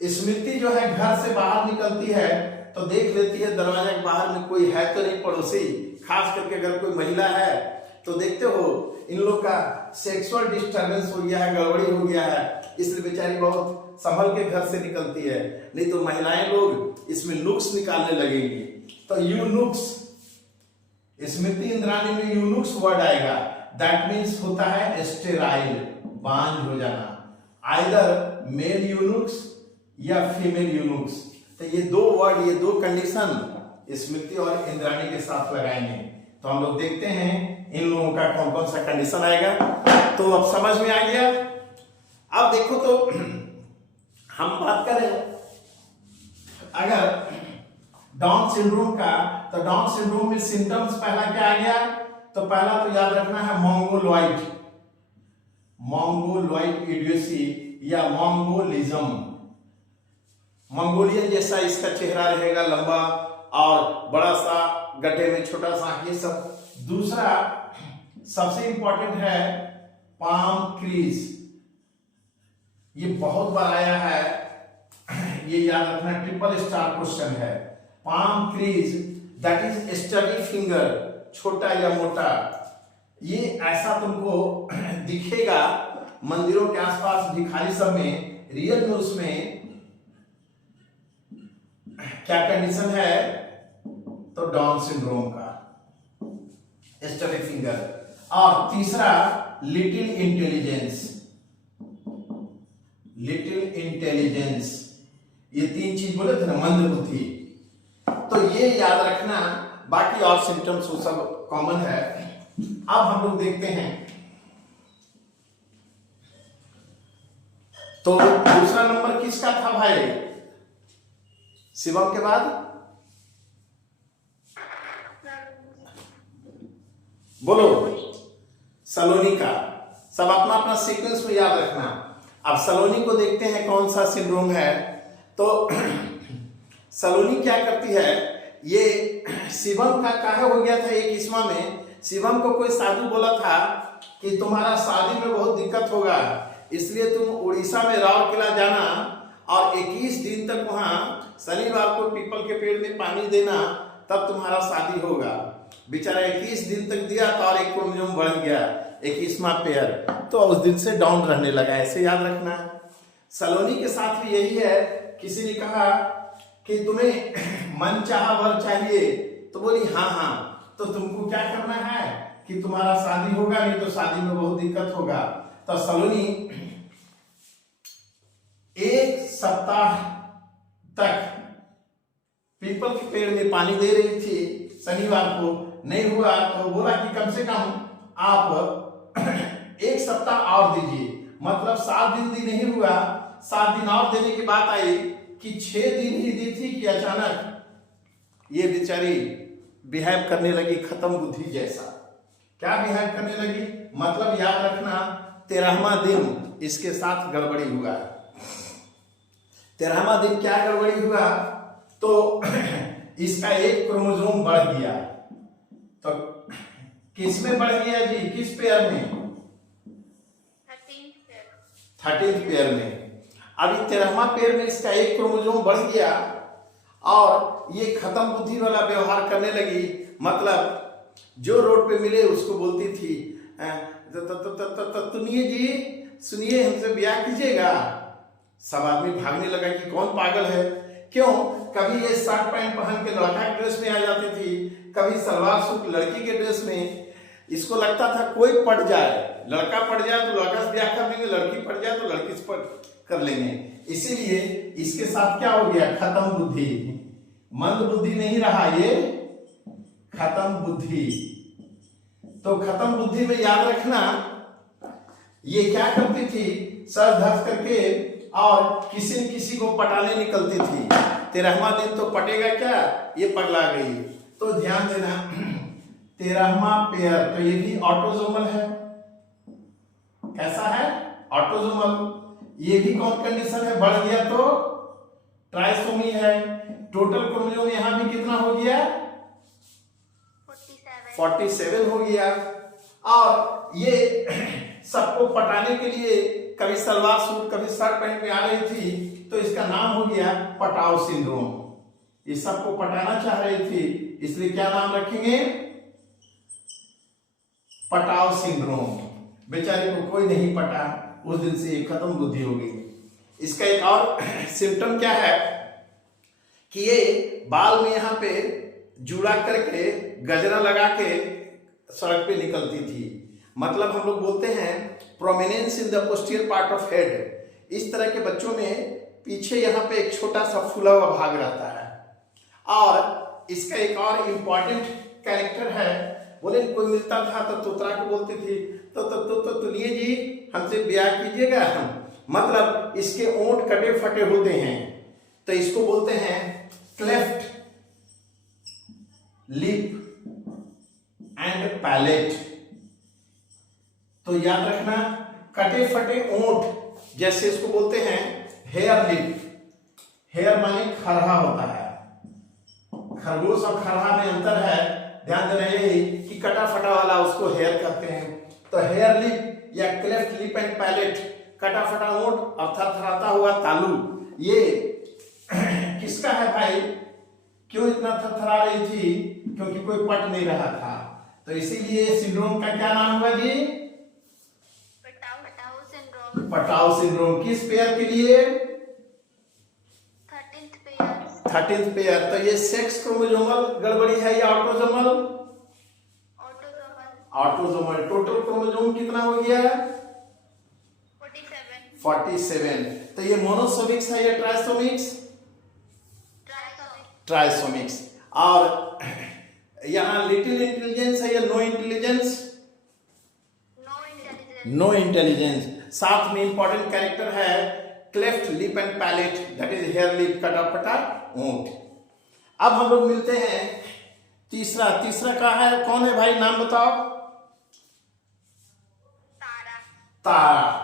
स्मृति जो है घर से बाहर निकलती है तो देख लेती है दरवाजा के बाहर में कोई है तो नहीं पड़ोसी, खास करके अगर कोई महिला है तो देखते हो इन लोग का सेक्सुअल डिस्टर्बेंस हो गया है, गड़बड़ी हो गया है, इसलिए बेचारी बहुत संभल के घर से निकलती है, नहीं तो महिलाएं लोग इसमें नुक्स निकालने लगेंगी। तो यूनुक्स, स्मृति इंद्राणी में यूनुक्स वर्ड आएगा, दैट मीन्स होता है स्टेराइल, बांझ हो जाना, आइदर मेल यूनुक्स या फीमेल यूनुक्स। तो ये 2 वर्ड, ये 2 कंडीशन स्मृति और इंद्राणी के साथ लगाएंगे। तो हम लोग देखते हैं इन लोगों का कौन कौन सा कंडीशन आएगा। तो अब समझ में आ गया। अब देखो तो हम बात करें अगर डाउन सिंड्रोम का, तो डाउन सिंड्रोम में सिम्टम्स पहला क्या आ गया, तो पहला तो याद रखना है मोंगोलॉइड, मोंगोलॉइड इडियोसी या मोंगोलिज्म। मंगोलियन जैसा इसका चेहरा रहेगा, लंबा और बड़ा सा, गड्ढे में छोटा सा, ये सब। दूसरा सबसे इंपॉर्टेंट है पाम क्रीज, ये बहुत बार आया है, ये याद रखना, ट्रिपल स्टार क्वेश्चन है। Palm crease that is study finger, छोटा या मोटा, ये ऐसा तुमको दिखेगा मंदिरों के आसपास, भिखारी सब में, रियल में उसमें क्या कंडीशन है, तो डाउन सिंड्रोम का स्टडी फिंगर। और तीसरा लिटिल इंटेलिजेंस, लिटिल इंटेलिजेंस, ये 3 चीज बोले थे ना, मंद बुद्धि। तो ये याद रखना, बाकी और सिम्टम्स वो सब कॉमन है। अब हम लोग देखते हैं, तो दूसरा नंबर किसका था भाई शिवम के बाद, बोलो, सलोनी का। सब अपना अपना सीक्वेंस में याद रखना। अब सलोनी को देखते हैं कौन सा सिंड्रोम है। तो सलोनी क्या करती है, ये शिवम का काहे हो गया था एक ईस्मा में, शिवम को कोई साधु बोला था कि तुम्हारा शादी में बहुत दिक्कत होगा, इसलिए तुम उड़ीसा में राउरकेला जाना और 21 दिन तक वहां शनिवार को पीपल के पेड़ में पानी देना, तब तुम्हारा शादी होगा। बेचारा 21 दिन तक दिया तो और एक क्रोमोसोम बढ़ गया, 21वां पेयर, तो उस दिन से डाउन रहने लगा। ऐसे याद रखना। सलोनी के साथ भी यही है। किसी ने कहा कि तुम्हें मन चाहा वर चाहिए, तो बोली हाँ हाँ, तो तुमको क्या करना है कि तुम्हारा शादी होगा, नहीं तो शादी में बहुत दिक्कत होगा। तो सलोनी 1 सप्ताह तक पीपल के पेड़ में पानी दे रही थी। शनिवार को नहीं हुआ तो बोला कि कम से कम आप 1 सप्ताह और दीजिए, मतलब 7 दिन नहीं हुआ, 7 दिन और देने की बात आई कि 6 दिन ही दी थी कि अचानक ये बेचारी बिहेव करने लगी खत्म बुद्धि जैसा। क्या बिहेव करने लगी, मतलब याद रखना 13वां दिन इसके साथ गड़बड़ी हुआ। 13वां दिन क्या गड़बड़ी हुआ, तो इसका एक क्रोमोसोम बढ़ गया। तो किस में बढ़ गया जी, किस पेयर में, 13th पेयर में। अभी 13वां पेयर में इसका एक क्रोमोसोम बढ़ गया और ये खत्म बुद्धि वाला व्यवहार करने लगी, मतलब जो रोड पे मिले उसको बोलती थी सुनिए जी, सुनिए हमसे ब्याह कीजिएगा। सब आदमी भागने लगा कि कौन पागल है। क्यों, कभी ये शर्ट पैंट पहन के लड़का के ड्रेस में आ जाती थी, कभी सलवार सूट लड़की के ड्रेस में। इसको लगता था कोई पट जाए, लड़का पट जाए तो लड़का से ब्याह कर लेंगे, लड़की पट जाए तो लड़की से कर लेंगे। इसीलिए इसके साथ क्या हो गया, खत्म बुद्धि। मंद बुद्धि नहीं रहा, ये खत्म बुद्धि। तो खत्म बुद्धि में याद रखना, ये क्या करती थी, सर धस करके और किसी न किसी को पटाने निकलती थी। 13वां दिन तो पटेगा क्या, ये पगला गई। तो ध्यान देना 13वां पेयर, तो ये भी ऑटोसोमल है। कैसा है, ऑटोसोमल। ये भी कौन कंडीशन है, बढ़ गया तो ट्राइसोमी है। टोटल क्रोमोसोम यहां भी कितना हो गया, 47 हो गया। और ये सबको पटाने के लिए कभी सलवार सूट कभी शर्ट पैंट में आ रही थी, तो इसका नाम हो गया पटाव सिंड्रोम। ये सबको पटाना चाह रही थी, इसलिए क्या नाम रखेंगे, पटाव सिंड्रोम। बेचारे को कोई नहीं पटा, उस दिन से ये खत्म बुद्धि हो गई। इसका एक और सिम्टम क्या है कि ये बाल में यहाँ पे जुड़ा करके गजरा लगा के सड़क पे निकलती थी। मतलब हम लोग बोलते हैं prominence in the posterior part of head. इस तरह के बच्चों में पीछे यहाँ पे एक छोटा सा फूला हुआ भाग रहता है। और इसका एक और इम्पॉर्टेंट कैरेक्टर है, बोले कोई मिलता था तो तोतरा को बोलती थी तो सुनिए जी हमसे ब्याह कीजिएगा। मतलब इसके ओंठ कटे फटे होते हैं, तो इसको बोलते हैं क्लेफ्ट लिप एंड पैलेट। तो याद रखना, कटे फटे ओंठ जैसे इसको बोलते हैं हेयर लिप। हेयर माने खरहा होता है, खरगोश और खरहा में अंतर है। ध्यान देना यही कि कटा फटा वाला उसको हेयर कहते हैं। तो हेयर लिप या क्लेफ्ट लिप एंड पैलेट, कटा फटा ओंठ और थरथराता हुआ तालू, ये किसका है भाई, क्यों इतना थरथरा रही थी, क्योंकि कोई पट नहीं रहा था। तो इसीलिए सिंड्रोम का क्या नाम हुआ जी, पटाव सिंड्रोम। किस पेयर के लिए, 13th पेयर। तो ये सेक्स क्रोमोसोमल गड़बड़ी है या ऑटोसोमल, ऑटोसोमल। टोटल क्रोमोसोम कितना हो गया, 47। तो ये मोनोसोमिक्स है या ट्राइसोमिक्स, ट्राइसोमिक्स। और यहाँ लिटिल इंटेलिजेंस है या नो इंटेलिजेंस, नो इंटेलिजेंस। साथ में इंपॉर्टेंट कैरेक्टर है cleft lip and palate, that is hare lip, कटा फटा ओंठ। अब हम लोग मिलते हैं तीसरा का है, कौन है भाई, नाम बताओ, तारा।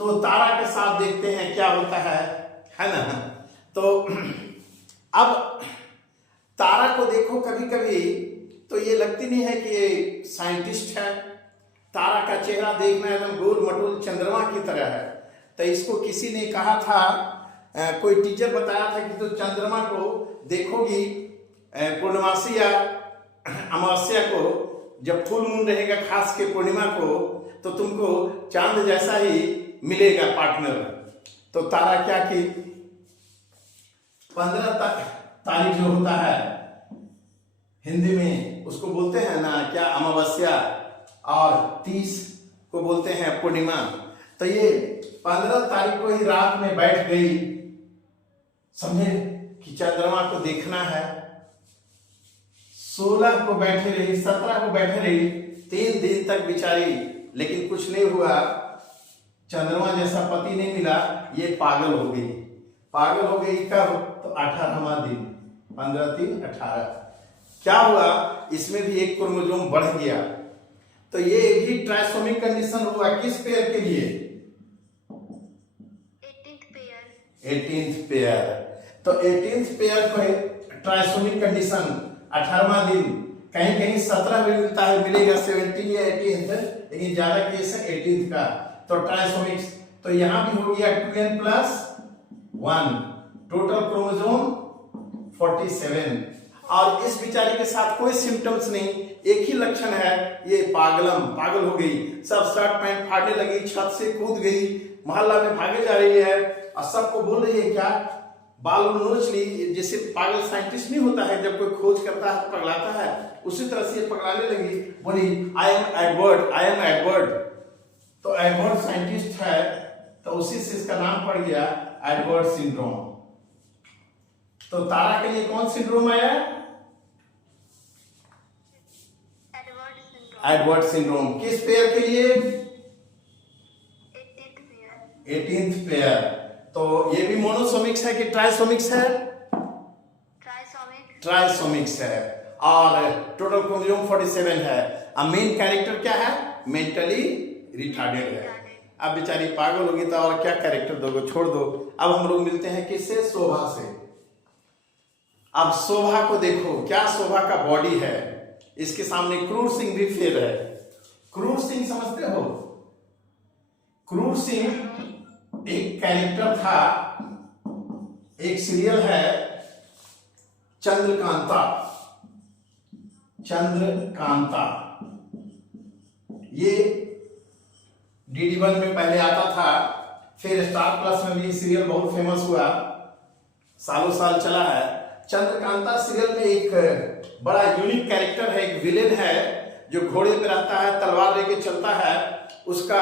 तो तारा के साथ देखते हैं क्या होता है ना। तो अब तारा को देखो कभी कभी तो ये लगती नहीं है कि ये साइंटिस्ट है। तारा का चेहरा देखना एकदम गोल मटोल चंद्रमा की तरह है। तो इसको किसी ने कहा था, कोई टीचर बताया था कि तो चंद्रमा को देखोगी पूर्णमासी या अमावस्या को, जब फुल मून रहेगा खास के पूर्णिमा को, तो तुमको चांद जैसा ही मिलेगा पार्टनर। तो तारा क्या की, 15 तारीख जो होता है हिंदी में उसको बोलते हैं ना क्या, अमावस्या, और 30 को बोलते हैं पूर्णिमा। तो ये 15 तारीख को ही रात में बैठ गई, समझे कि चंद्रमा को देखना है। 16 को बैठे रही, 17 को बैठे रही, 3 दिन तक बेचारी, लेकिन कुछ नहीं हुआ, चंद्रमा जैसा पति नहीं मिला। ये पागल हो गई। पागल हो गई कब? तो 18वां दिन, 15 3 18। क्या हुआ? इसमें भी एक क्रोमोसोम बढ़ गया। तो ये भी ट्राइसोमिक कंडीशन हुआ किस पेयर के लिए? 18th pair. तो 18th पेयर को ट्राइसोमिक कंडीशन 18वां दिन, कहीं कहीं 17 में मिलता है, मिलेगा 17 या 18th, लेकिन ज्यादा केस है 18th का। तो ट्राइसोमिक्स, तो यहां भी हो गया 2n+1, टोटल क्रोमोसोम 47। और इस बेचारी के साथ कोई सिम्टम्स नहीं, एक ही लक्षण है, ये पागल हो गई। सब शर्ट पैंट फाड़ने लगी, छत से कूद गई, मोहल्ला में भागे जा रही है और सबको बोल रही है क्या, बाल नोच ली। जैसे पागल साइंटिस्ट नहीं होता है, जब कोई खोज करता है पगलाता है, उसी तरह से पगलाने लगी, बोली आई एम एडवर्ड। तो एडवर्ड साइंटिस्ट है, तो उसी से इसका नाम पड़ गया एडवर्ड सिंड्रोम। तो तारा के लिए कौन सिंड्रोम आया? Edward syndrome. किस पेयर के लिए? 18th pair. तो ये भी मोनोसोमिक्स है कि ट्राइसोमिक्स है? ट्राइसोमिक्स है। और टोटल क्रोमोसोम 47 है। अब मेन कैरेक्टर क्या है? मेंटली रिटार्डेड है। अब बेचारी पागल होगी तो और क्या कैरेक्टर दोगे, छोड़ दो। अब हम लोग मिलते हैं किससे? शोभा से। अब शोभा को देखो, क्या शोभा का बॉडी है। इसके सामने क्रूर सिंह भी फेल है। क्रूर सिंह समझते हो? क्रूर सिंह एक कैरेक्टर था, एक सीरियल है चंद्रकांता। ये DD1 में पहले आता था, फिर स्टार प्लस में भी सीरियल बहुत फेमस हुआ, सालों साल चला है। चंद्रकांता सीरियल में एक बड़ा यूनिक कैरेक्टर है, एक विलेन है जो घोड़े पे रहता है, तलवार लेके चलता है, उसका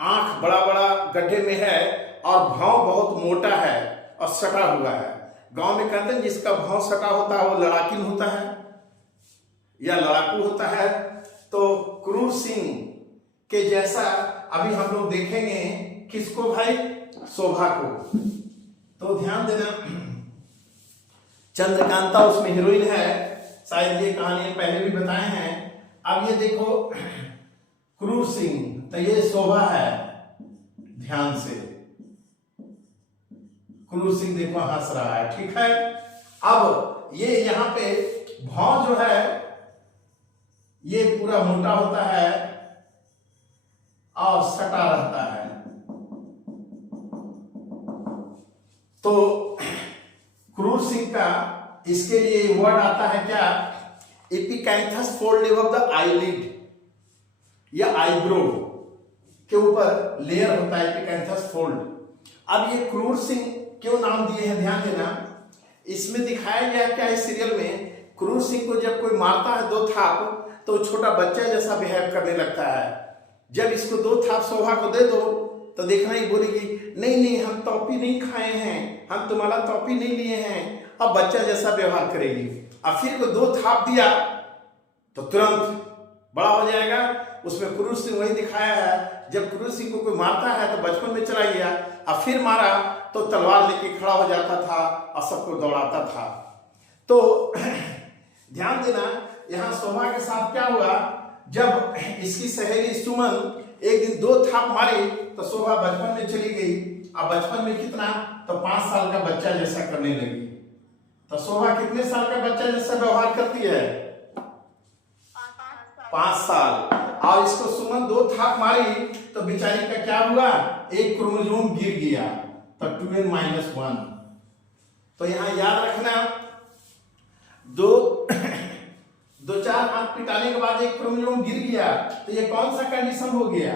आंख बड़ा बड़ा गड्ढे में है और भौं बहुत मोटा है और सटा हुआ है। गांव में कहते हैं जिसका भौं सटा होता है वो लड़ाकिन होता है या लड़ाकू होता है। तो क्रूर सिंह के जैसा अभी हम लोग देखेंगे किसको भाई? शोभा को। तो ध्यान देना, चंद्रकांता उसमें हीरोइन है, शायद ये कहानी पहले भी बताए हैं। अब ये देखो क्रूर सिंह, तो ये शोभा है, ध्यान से। क्रूर सिंह देखो हंस रहा है, ठीक है। अब ये यहाँ पे भौं जो है ये पूरा मोटा होता है और सटा रहता है। तो क्रूर सिंह का इसके लिए वर्ड आता है क्या? एपिकैंथस फोल्ड ऑफ द आईलिड या आईब्रो के ऊपर लेयर होता है एपिकैंथस फोल्ड। अब ये क्रूर सिंह क्यों नाम दिए हैं, ध्यान देना। इसमें दिखाया गया क्या इस सीरियल में, क्रूर सिंह को जब कोई मारता है 2 थाप तो छोटा बच्चा जैसा बिहेव करने लगता है। जब इसको 2 थाप शोभा को दे दो तो देखना ही बोलेगी नहीं हम टॉफी नहीं खाए हैं, हम तुम्हारा टॉफी नहीं लिए हैं। अब बच्चा जैसा व्यवहार करेगी। अब फिर को 2 थाप दिया तो तुरंत बड़ा हो जाएगा। उसमें क्रूर सिंह वही दिखाया है, जब क्रूर सिंह को कोई मारता है तो बचपन में चला गया, अब फिर मारा तो तलवार लेके खड़ा हो जाता था और सबको दौड़ाता था। तो ध्यान देना, यहाँ शोभा के साथ क्या हुआ, जब इसकी सहेली सुमन एक दिन 2 थाप मारी तो शोभा बचपन में चली गई। अब बचपन में कितना, तो 5 साल का बच्चा जैसा करने लगी। तो शोभा कितने साल का बच्चा जैसा व्यवहार करती है? 5 साल। और इसको सुमन 2 थाप मारी तो बेचारी का क्या हुआ, एक क्रोमोसोम गिर गया, तो 2n-1। तो यहां याद रखना, 2-4 हाथ पिटाने के बाद एक क्रोमोसोम गिर गया, तो ये कौन सा कंडीशन हो गया?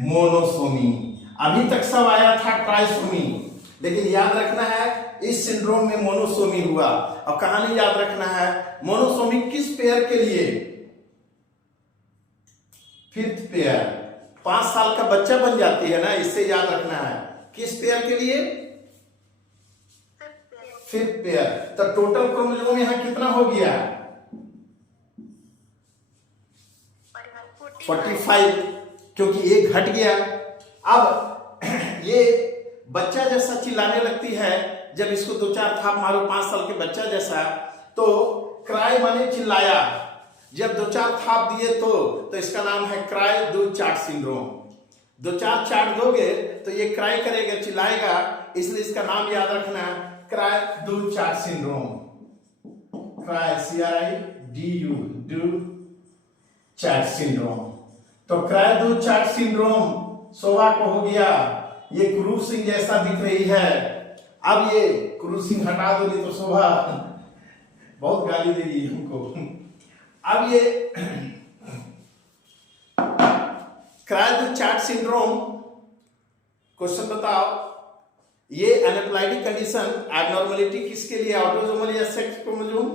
मोनोसोमी। अभी तक सब आया था ट्राइसोमी, लेकिन याद रखना है इस सिंड्रोम में मोनोसोमी हुआ। अब कहानी याद रखना है, मोनोसोमी किस पेयर के लिए? Fifth pair. 5 साल का बच्चा बन जाती है ना, इससे याद रखना है किस पेयर के लिए? Fifth pair. तो टोटल क्रोमोसोम यहां कितना हो गया? 45, क्योंकि एक घट गया। अब ये बच्चा जैसा चिल्लाने लगती है, जब इसको 2-4 थाप मारो 5 साल के बच्चा जैसा, तो क्राई माने चिल्लाया। जब 2-4 थाप दिए तो इसका नाम है क्राई दू चार्ट सिंड्रोम। 2-4 चार्ट दोगे तो ये क्राई करेगा, चिल्लाएगा, इसलिए इसका नाम याद रखना क्राई दू chart syndrome. Cry CRIDU do chart syndrome. तो क्राई दू चार्ट सिंड्रोम शोभा को हो गया। ये क्रूसिंग जैसा दिख रही है। अब ये क्रूसिंग हटा दो, नहीं तो शोभा बहुत गाली देगी हमको। अब ये क्राई दू चार्ट सिंड्रोम, क्वेश्चन बताओ, ये एनाप्लाइडिक कंडीशन एबनॉर्मलिटी किसके लिए? ऑटोसोमल या सेक्स क्रोमोसोम?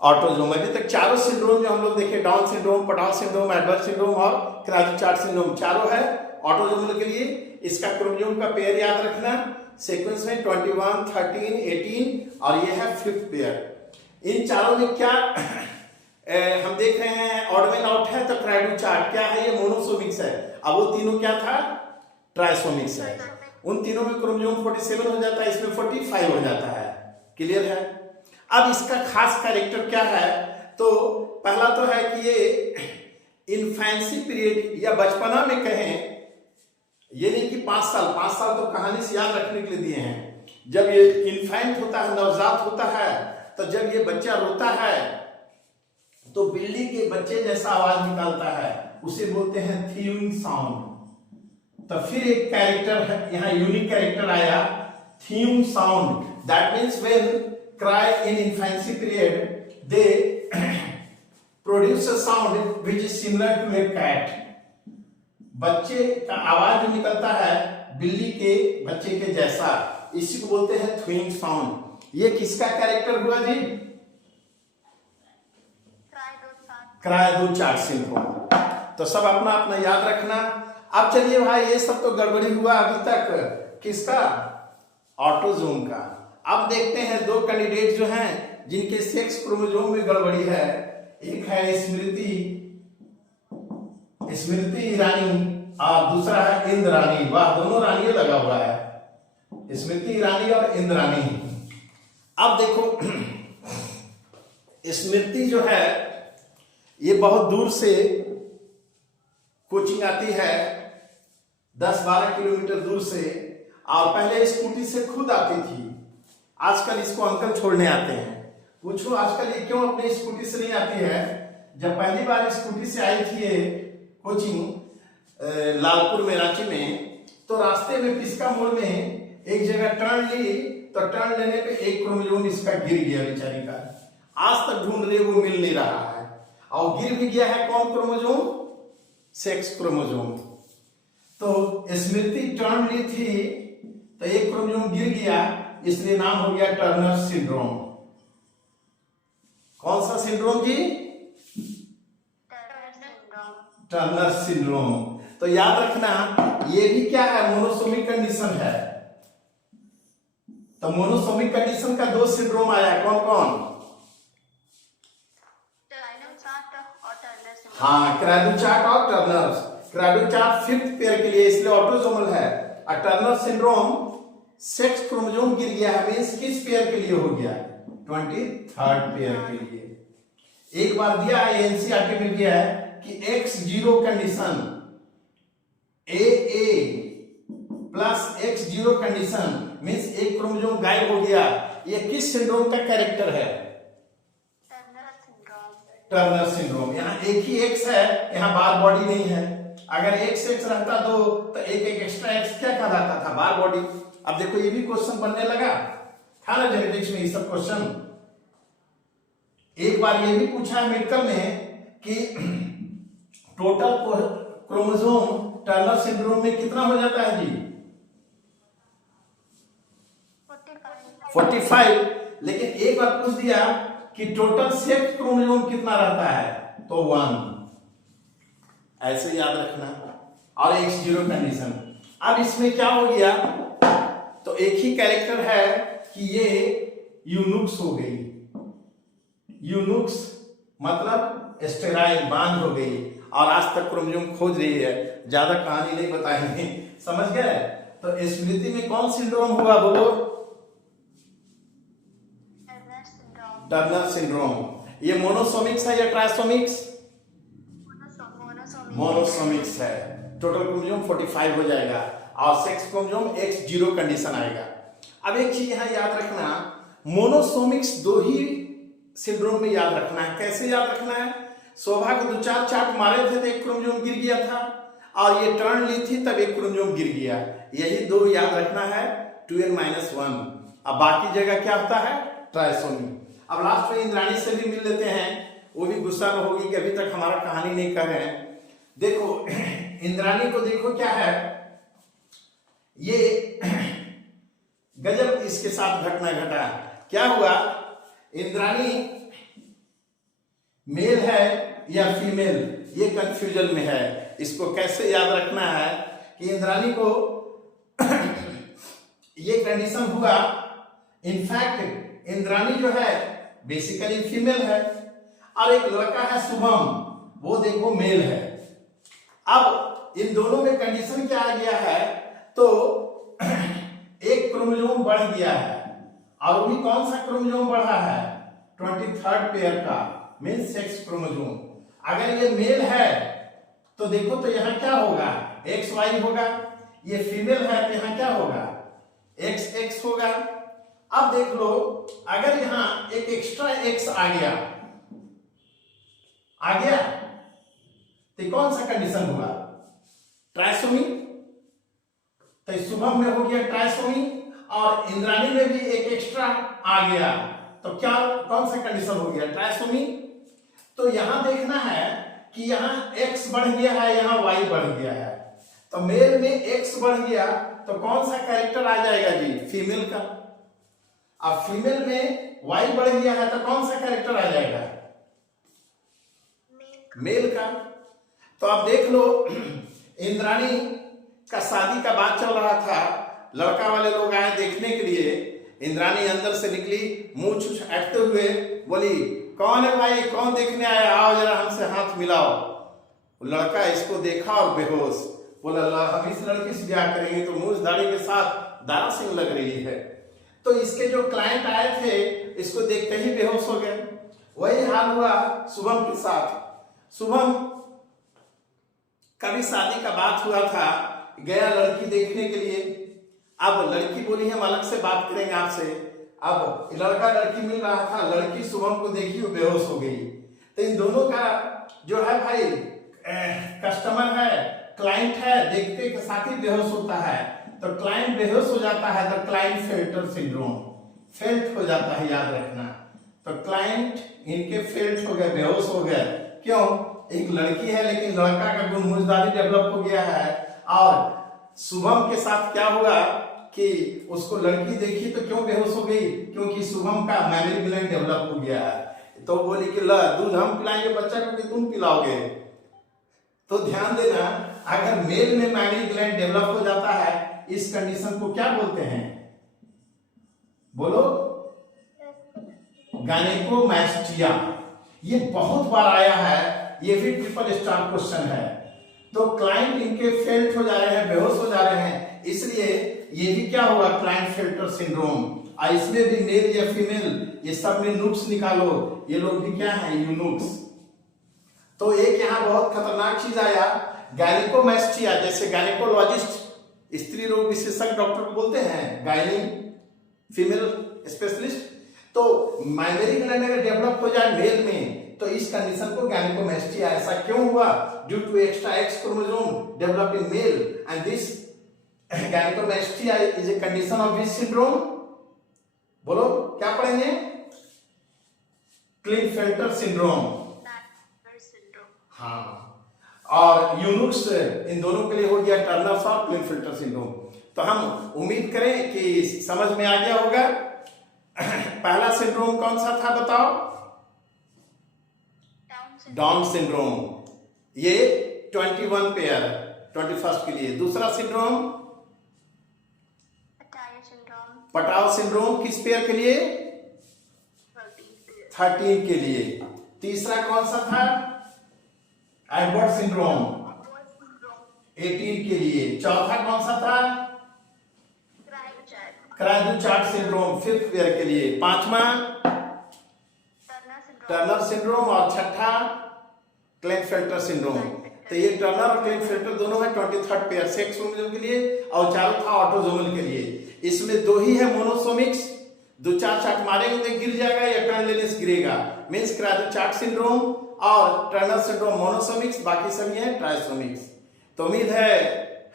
ऑटोसोमल। अभी तक चारों सिंड्रोम जो हम लोग देखे, डाउन सिंड्रोम, पटाव सिंड्रोम, एडवर्ड सिंड्रोम और क्राई दू चार्ट सिंड्रोम, चारों है ऑटोसोमल के लिए। इसका क्रोमोसोम का पेयर याद रखना, सीक्वेंस में 21, 13, 18 और ये है 5th पेयर। इन चारों में क्या हम देख रहे हैं, ऑड में आउट है, तो क्राई दू चार्ट क्या है? ये मोनोसोमिक्स है। अब वो तीनों क्या था? ट्राइसोमिक्स है। उन तीनों में क्रोमोसोम 47 हो जाता है, इसमें 45 हो जाता है। क्लियर है? अब इसका खास कैरेक्टर क्या है? तो पहला तो है कि ये इन्फेंसी पीरियड या बचपना में कहें, ये नहीं कि 5 साल तो कहानी से याद रखने के लिए दिए हैं। जब ये इन्फेंट होता है, नवजात होता है, तो जब ये बच्चा रोता है तो बिल्ली के बच्चे जैसा आवाज निकालता है, उसे बोलते हैं थीविंग साउंड। तो फिर एक कैरेक्टर है यहाँ, यूनिक कैरेक्टर आया, thieving sound. That means when cry in infancy period they produce a sound which is similar to a cat. बच्चे का आवाज जो निकलता है बिल्ली के बच्चे के जैसा, इसी को बोलते हैं थ्विंग साउंड। ये किसका कैरेक्टर हुआ जी? क्राई दू चार्ट सिंड्रोम। तो सब अपना अपना याद रखना। अब चलिए भाई, ये सब तो गड़बड़ी हुआ अभी तक किसका? ऑटोसोम का। अब देखते हैं 2 कैंडिडेट जो हैं जिनके सेक्स क्रोमोसोम में गड़बड़ी है। एक है स्मृति ईरानी और दूसरा है इंद्राणी। वाह, दोनों रानियों लगा हुआ है, स्मृति ईरानी और इंद्राणी। अब देखो स्मृति जो है ये बहुत दूर से कोचिंग आती है, 10-12 किलोमीटर दूर से, और पहले स्कूटी से खुद आती थी। आजकल इसको अंकल छोड़ने आते हैं। पूछो आजकल ये क्यों अपनी स्कूटी से नहीं आती है? जब पहली बार स्कूटी से आई थी ये कोचिंग लालपुर में, रांची में, तो रास्ते में पिस्का मोड़ में एक जगह टर्न ली, तो टर्न लेने पे एक क्रोमोसोम इसका गिर गया बेचारी का। आज तक ढूंढ रहे, वो मिल नहीं रहा है। और गिर भी गया है कौन क्रोमोसोम? Sex chromosome. तो स्मृति टर्न ली थी तो एक क्रोमोसोम गिर गया, इसलिए नाम हो गया टर्नर सिंड्रोम। कौन सा सिंड्रोम जी? Turner syndrome. तो याद रखना ये भी क्या है? मोनोसोमिक कंडीशन है। तो मोनोसोमिक कंडीशन का 2 सिंड्रोम आया, कौन कौन? हाँ, क्राई दू चार्ट और टर्नर। क्राई दू चार्ट 5th पेयर के लिए, इसलिए ऑटोसोमल है। और टर्नर सिंड्रोम सेक्स क्रोमोसोम गिर गया है, मींस किस पेयर के लिए हो गया? 23rd पेयर के लिए। एक बार दिया है, एनसीईआरटी में दिया है कि X0 condition, AA plus X0 condition means एक क्रोमोसोम गायब हो गया। ये किस सिंड्रोम का कैरेक्टर है? Turner syndrome. यहाँ एक ही X है, यहाँ बार बॉडी नहीं है। अगर X रहता तो एक एक्स्ट्रा X क्या कहलाता था? बार बॉडी। अब देखो ये भी क्वेश्चन बनने लगा, था ना जेनेटिक्स में ये सब क्वेश्चन। एक बार ये भी पूछा है मेडिकल में कि टोटल क्रोमोसोम टर्नर सिंड्रोम में कितना हो जाता है जी? 45, लेकिन एक बार पूछ दिया कि टोटल सेक्स क्रोमोसोम कितना रहता है, तो 1, ऐसे याद रखना। और X0 कंडीशन। अब इसमें क्या हो गया, तो एक ही कैरेक्टर है कि ये यूनुक्स हो गई। यूनुक्स मतलब स्टेराइल, बांझ हो गई, और आज तक क्रोमोसोम खोज रही है। ज्यादा कहानी नहीं बताएंगे, समझ गए। तो स्मृति में कौन सिंड्रोम हुआ, बोलो? Turner syndrome. ये मोनोसोमिक्स है या ट्राइसोमिक्स? मोनोसोमिक्स है। टोटल क्रोमोसोम 45 हो जाएगा और सेक्स क्रोमोसोम X0 कंडीशन आएगा। अब एक चीज यहां याद रखना, मोनोसोमिक्स 2 ही सिंड्रोम में याद रखना है। कैसे याद रखना है? शोभा को 2-4 चाट मारे थे तो एक क्रोमोसोम गिर गया था, और ये टर्न ली थी तब एक क्रोमोसोम गिर गया। यही 2 याद रखना है, 2n-1। अब बाकी जगह क्या होता है? ट्राइसोमी। अब लास्ट में इंद्राणी से भी मिल लेते हैं, वो भी गुस्सा में होगी कि अभी तक हमारा कहानी नहीं कर रहे हैं। देखो इंद्राणी को देखो क्या है, ये गजब इसके साथ घटना घटा। क्या हुआ, इंद्राणी मेल है या फीमेल, ये कंफ्यूजन में है। इसको कैसे याद रखना है कि इंद्राणी को ये कंडीशन हुआ। इनफैक्ट इंद्राणी जो है बेसिकली फीमेल है, और एक लड़का है शुभम, वो देखो मेल है। अब इन दोनों में कंडीशन क्या आ गया है, तो एक क्रोमोसोम बढ़ गया है, और वो भी कौन सा क्रोमोसोम बढ़ा है? 23rd पेयर का, मीन सेक्स क्रोमोसोम। अगर ये मेल है तो देखो तो यहाँ क्या होगा? XY होगा। ये फीमेल है तो यहाँ क्या होगा? XX होगा। अब देख लो, अगर यहाँ एक एक्स्ट्रा X आ गया तो कौन सा कंडीशन हुआ? ट्राइसोमी। तो शुभम में हो गया ट्राइसोमी, और इंद्राणी में भी एक एक्स्ट्रा आ गया, तो क्या कौन सा कंडीशन हो गया? ट्राइसोमी। तो यहां देखना है कि यहाँ X बढ़ गया है, यहाँ Y बढ़ गया है। तो मेल में X बढ़ गया तो कौन सा कैरेक्टर आ जाएगा जी? फीमेल का। अब फीमेल में Y बढ़ गया है तो कौन सा कैरेक्टर आ जाएगा? मेल का। तो अब देख लो, इंद्राणी का शादी का बात चल रहा था, लड़का वाले लोग आए देखने के लिए। इंद्राणी अंदर से निकली, मुंह छुछ अटते हुए बोली, कौन है भाई, कौन देखने आया, आओ जरा हमसे हाथ मिलाओ। लड़का इसको देखा और बेहोश, बोला हम इस लड़की से ब्याह करेंगे तो मूछ दाढ़ी के साथ दारा सिंह लग रही है। तो इसके जो क्लाइंट आए थे इसको देखते ही बेहोश हो गए। वही हाल हुआ शुभम के साथ। शुभम कभी शादी का बात हुआ था, गया लड़की देखने के लिए। अब लड़की बोली हम अलग से बात करेंगे आपसे। अब लड़का लड़की मिल रहा था, लड़की शुभम को देखी वो बेहोश हो गई। तो इन दोनों का जो है भाई कस्टमर है, क्लाइंट है, देखते के साथ ही बेहोश होता है। तो क्लाइंट बेहोश हो जाता है तो क्लाइंट फेल्टर सिंड्रोम, फेल्ट हो जाता है, याद रखना। तो क्लाइंट इनके फेल्ट हो गए, बेहोश हो गए। क्यों? एक लड़की है लेकिन लड़का का गुणमुजदारी डेवलप हो गया है। और शुभम के साथ क्या हुआ कि उसको लड़की देखी तो क्यों बेहोश हो गई? क्योंकि शुभम का मैमरी ग्लैंड डेवलप हो गया है। तो बोली कि ला दूध हम पिलाएंगे बच्चा को कि तुम पिलाओगे। तो ध्यान देना, अगर मेल में मैमरी ग्लैंड डेवलप हो जाता है, इस कंडीशन को क्या बोलते हैं? बोलो। गायनेकोमैस्टिया। ये बहुत बार आया है, ये भी ट्रिपल स्टार क्वेश्चन है। तो क्लाइंट इनके फेल्ट हो जा रहे हैं, बेहोश हो जा रहे हैं, इसलिए ये भी क्या हुआ? Klinefelter syndrome. और इसमें भी मेल या फीमेल, ये सब में नुक्स निकालो, ये लोग भी क्या है? यूनुक्स। तो एक यहाँ बहुत खतरनाक चीज आया, गायनेकोमैस्टिया। जैसे गायनेकोलॉजिस्ट स्त्री रोग विशेषज्ञ डॉक्टर को बोलते हैं गायनी, फीमेल स्पेशलिस्ट। तो मैमरी ग्लैंड अगर डेवलप हो जाए मेल में तो इस कंडीशन को गायनेकोमैस्टिया। ऐसा क्यों हुआ? Due to extra X chromosome develop in male and this gynaecomastia is a condition of which syndrome? बोलो क्या पढ़ेंगे? Klinefelter syndrome. हाँ, और यूनुक्स इन दोनों के लिए हो गया टर्नर और क्लिनफेल्टर सिंड्रोम। तो हम उम्मीद करें कि समझ में आ गया होगा। पहला सिंड्रोम कौन सा था बताओ? डाउन सिंड्रोम, ये 21 पेयर 21st के लिए। दूसरा सिंड्रोम पटाव सिंड्रोम किस पेयर के लिए? 13 के लिए। तीसरा कौन सा था? एडवर्ड सिंड्रोम 18 के लिए। चौथा कौन सा था? क्राइडो-चार्ट सिंड्रोम 5th पेयर के लिए। पांचवा टर्नर सिंड्रोम और छठा क्लेनफेल्टर सिंड्रोम। तो ये टर्नर और क्लेनफेल्टर दोनों है 23rd पेयर सेक्स क्रोमोसोम के लिए, और चारों था ऑटोसोमल के लिए। इसमें दो ही है मोनोसोमिक्स, दो चार चार्ट मारेंगे तो गिर जाएगा या टर्नलेस गिरेगा। मींस क्राइडो-चार्ट सिंड्रोम और टर्नर सिंड्रोम मोनोसोमिक्स, बाकी सभी है ट्राइसोमिक्स। तो उम्मीद है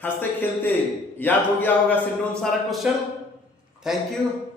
हंसते खेलते याद हो गया होगा सिंड्रोम सारा क्वेश्चन। Thank you.